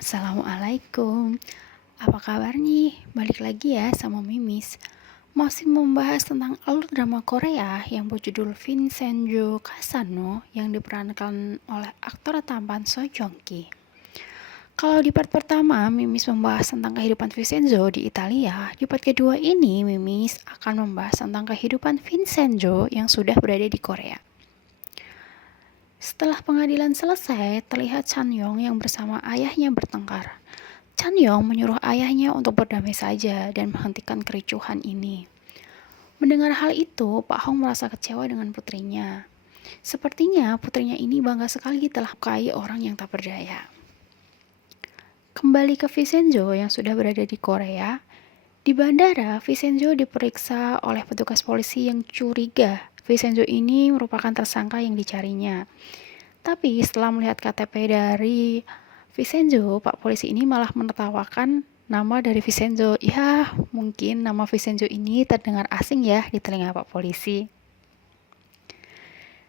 Assalamualaikum. Apa kabar nih? Balik lagi ya sama Mimis. Masih membahas tentang alur drama Korea yang berjudul Vincenzo Kasano yang diperankan oleh aktor tampan Seo Joong Ki. Kalau di part pertama, Mimis membahas tentang kehidupan Vincenzo di Italia. Di part kedua ini, Mimis akan membahas tentang kehidupan Vincenzo yang sudah berada di Korea. Setelah pengadilan selesai, terlihat Chan Yong yang bersama ayahnya bertengkar. Chan Yong menyuruh ayahnya untuk berdamai saja dan menghentikan kericuhan ini. Mendengar hal itu, Pak Hong merasa kecewa dengan putrinya. Sepertinya putrinya ini bangga sekali telah melukai orang yang tak berdaya. Kembali ke Vincenzo yang sudah berada di Korea. Di bandara, Vincenzo diperiksa oleh petugas polisi yang curiga. Vincenzo ini merupakan tersangka yang dicarinya. Tapi setelah melihat KTP dari Vincenzo, Pak polisi ini malah menertawakan nama dari Vincenzo. Ya, mungkin nama Vincenzo ini terdengar asing ya di telinga Pak polisi.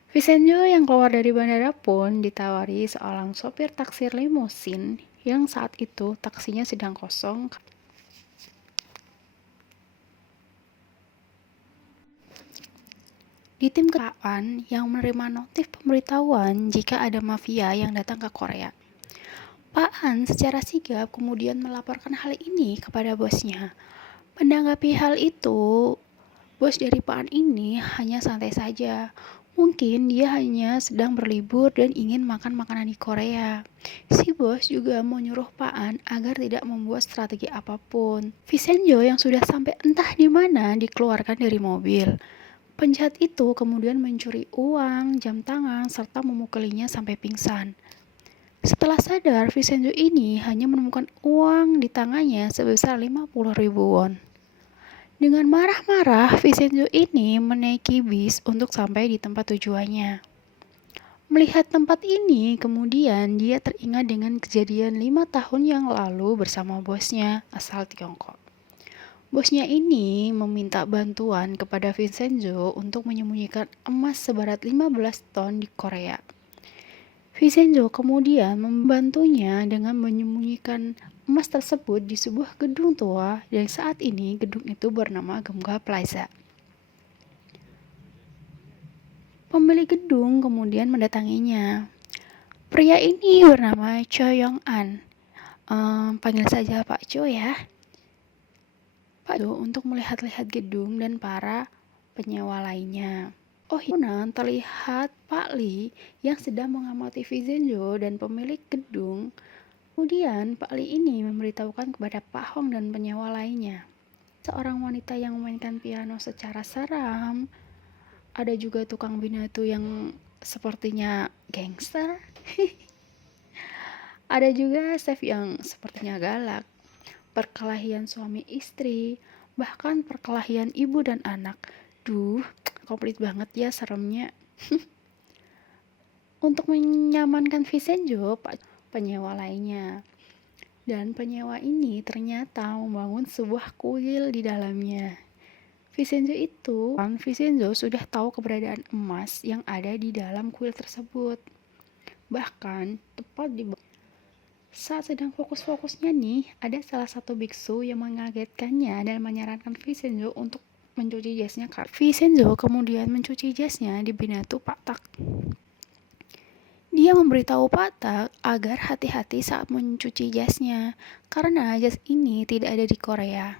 Vincenzo yang keluar dari bandara pun ditawari seorang sopir taksi limusin yang saat itu taksinya sedang kosong. Di tim keamanan yang menerima notif pemberitahuan jika ada mafia yang datang ke Korea. Pak An secara sigap kemudian melaporkan hal ini kepada bosnya. Menanggapi hal itu, bos dari Pak An ini hanya santai saja. Mungkin dia hanya sedang berlibur dan ingin makan makanan di Korea. Si bos juga menyuruh Pak An agar tidak membuat strategi apapun. Vincenzo yang sudah sampai entah di mana dikeluarkan dari mobil. Penjahat itu kemudian mencuri uang, jam tangan, serta memukulinya sampai pingsan. Setelah sadar, Vincenzo ini hanya menemukan uang di tangannya sebesar 50.000 won. Dengan marah-marah, Vincenzo ini menaiki bis untuk sampai di tempat tujuannya. Melihat tempat ini, kemudian dia teringat dengan kejadian 5 tahun yang lalu bersama bosnya asal Tiongkok. Bosnya ini meminta bantuan kepada Vincenzo untuk menyembunyikan emas seberat 15 ton di Korea. Vincenzo kemudian membantunya dengan menyembunyikan emas tersebut di sebuah gedung tua dan saat ini gedung itu bernama Gemga Plaza. Pemilik gedung kemudian mendatanginya. Pria ini bernama Choi Yong An. Panggil saja Pak Cho ya. Pak Cho untuk melihat-lihat gedung dan para penyewa lainnya. Oh, terlihat Pak Lee yang sedang mengamati Vincenzo dan pemilik gedung. Kemudian Pak Lee ini memberitahukan kepada Pak Hong dan penyewa lainnya. Seorang wanita yang memainkan piano secara seram. Ada juga tukang binatu yang sepertinya gangster. Ada juga chef yang sepertinya galak. Perkelahian suami istri, bahkan perkelahian ibu dan anak. Duh, komplit banget ya seremnya. Untuk menyamankan Vincenzo, penyewa lainnya. Dan penyewa ini ternyata membangun sebuah kuil di dalamnya. Vincenzo sudah tahu keberadaan emas yang ada di dalam kuil tersebut. Bahkan, tepat di saat sedang fokus-fokusnya nih, ada salah satu biksu yang mengagetkannya dan menyarankan Vincenzo untuk mencuci jasnya. Vincenzo kemudian mencuci jasnya di binatu Pak Tak. Dia memberitahu Pak Tak agar hati-hati saat mencuci jasnya, karena jas ini tidak ada di Korea.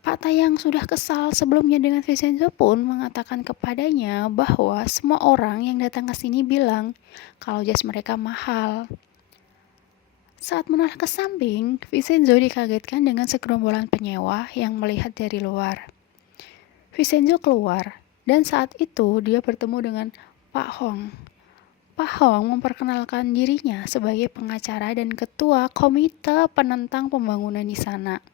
Pak Tak yang sudah kesal sebelumnya dengan Vincenzo pun mengatakan kepadanya bahwa semua orang yang datang ke sini bilang kalau jas mereka mahal. Saat menoleh ke samping, Vincenzo dikagetkan dengan segerombolan penyewa yang melihat dari luar. Vincenzo keluar, dan saat itu dia bertemu dengan Pak Hong. Pak Hong memperkenalkan dirinya sebagai pengacara dan ketua komite penentang pembangunan di sana.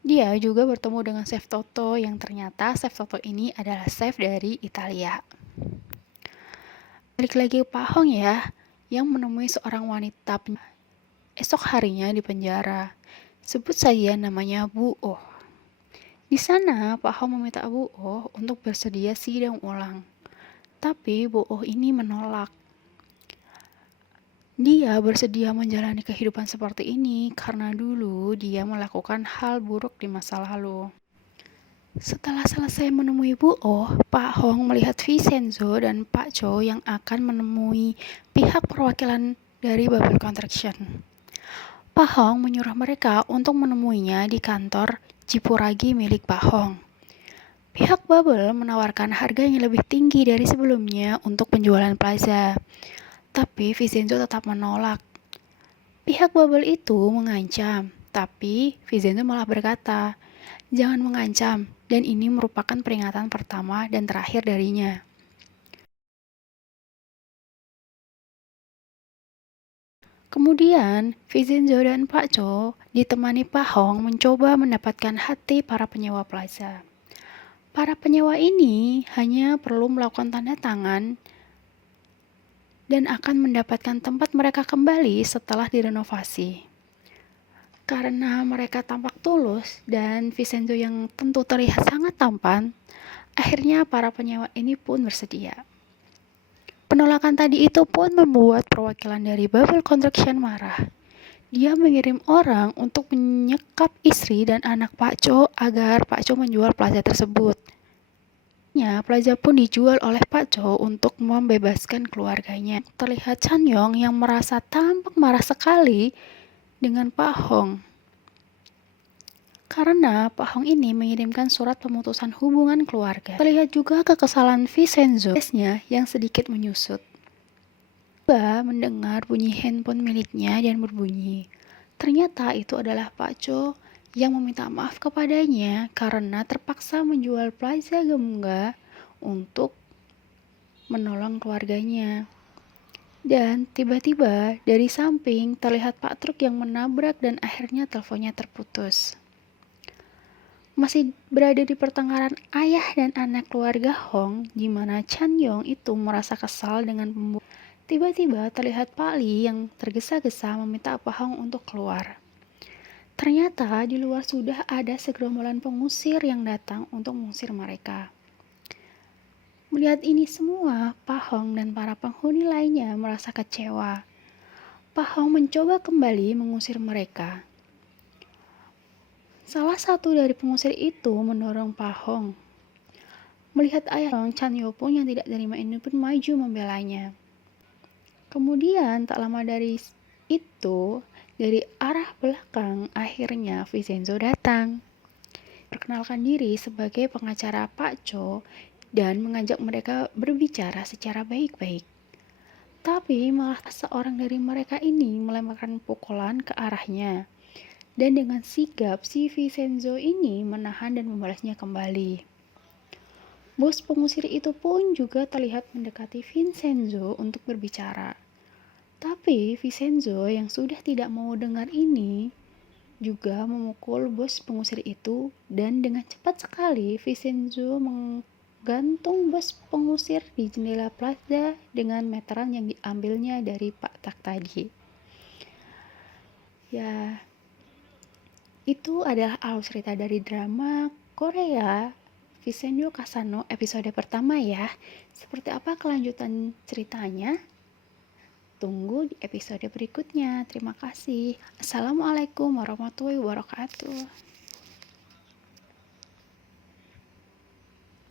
Dia juga bertemu dengan Chef Toto yang ternyata Chef Toto ini adalah chef dari Italia. Balik lagi Pak Hong ya, yang menemui seorang wanita esok harinya di penjara. Sebut saja namanya Bu Oh. Di sana, Pak Hong meminta Bu Oh untuk bersedia sidang ulang. Tapi Bu Oh ini menolak. Dia bersedia menjalani kehidupan seperti ini karena dulu dia melakukan hal buruk di masa lalu. Setelah selesai menemui Bu Oh, Pak Hong melihat Vincenzo dan Pak Cho yang akan menemui pihak perwakilan dari Bubble Construction. Pak Hong menyuruh mereka untuk menemuinya di kantor Cipuragi milik Pak Hong. Pihak Bubble menawarkan harga yang lebih tinggi dari sebelumnya untuk penjualan plaza, tapi Vincenzo tetap menolak. Pihak Bubble itu mengancam, tapi Vincenzo malah berkata, "Jangan mengancam, dan ini merupakan peringatan pertama dan terakhir darinya." Kemudian, Vincenzo dan Pak Cho ditemani Pak Hong mencoba mendapatkan hati para penyewa plaza. Para penyewa ini hanya perlu melakukan tanda tangan dan akan mendapatkan tempat mereka kembali setelah direnovasi. Karena mereka tampak tulus dan Vincenzo yang tentu terlihat sangat tampan, akhirnya para penyewa ini pun bersedia. Penolakan tadi itu pun membuat perwakilan dari Bubble Construction marah. Dia mengirim orang untuk menyekap istri dan anak Pak Cho agar Pak Cho menjual plaza tersebut. Plaza pun dijual oleh Pak Cho untuk membebaskan keluarganya. Terlihat Chan Yong yang merasa tampak marah sekali dengan Pak Hong. Karena Pak Hong ini mengirimkan surat pemutusan hubungan keluarga. Terlihat juga kekesalan Vincenzo yang sedikit menyusut. Tiba mendengar bunyi handphone miliknya dan berbunyi. Ternyata itu adalah Pak Cho yang meminta maaf kepadanya karena terpaksa menjual Plaza Gemga untuk menolong keluarganya. Dan tiba-tiba dari samping terlihat Pak Truk yang menabrak dan akhirnya teleponnya terputus. Masih berada di pertengkaran ayah dan anak keluarga Hong, di mana Chan Yong itu merasa kesal dengan pembunuh. Tiba-tiba terlihat Pak Li yang tergesa-gesa meminta Pak Hong untuk keluar. Ternyata di luar sudah ada segerombolan pengusir yang datang untuk mengusir mereka. Melihat ini semua, Pak Hong dan para penghuni lainnya merasa kecewa. Pak Hong mencoba kembali mengusir mereka. Salah satu dari pengusir itu mendorong Pak Hong. Melihat ayah Chan Yo pun yang tidak terima ini pun maju membelanya. Kemudian tak lama dari itu, dari arah belakang akhirnya Vincenzo datang. Perkenalkan diri sebagai pengacara Pak Cho dan mengajak mereka berbicara secara baik-baik. Tapi malah seorang dari mereka ini melemparkan pukulan ke arahnya. Dan dengan sigap si Vincenzo ini menahan dan membalasnya kembali. Bos pengusir itu pun juga terlihat mendekati Vincenzo untuk berbicara. Tapi Vincenzo yang sudah tidak mau dengar ini juga memukul bos pengusir itu dan dengan cepat sekali Vincenzo menggantung bos pengusir di jendela plaza dengan meteran yang diambilnya dari Pak Tak tadi. Ya, itu adalah alur cerita dari drama Korea Vincenzo Kasano episode pertama ya. Seperti apa kelanjutan ceritanya? Tunggu di episode berikutnya. Terima kasih. Assalamualaikum warahmatullahi wabarakatuh.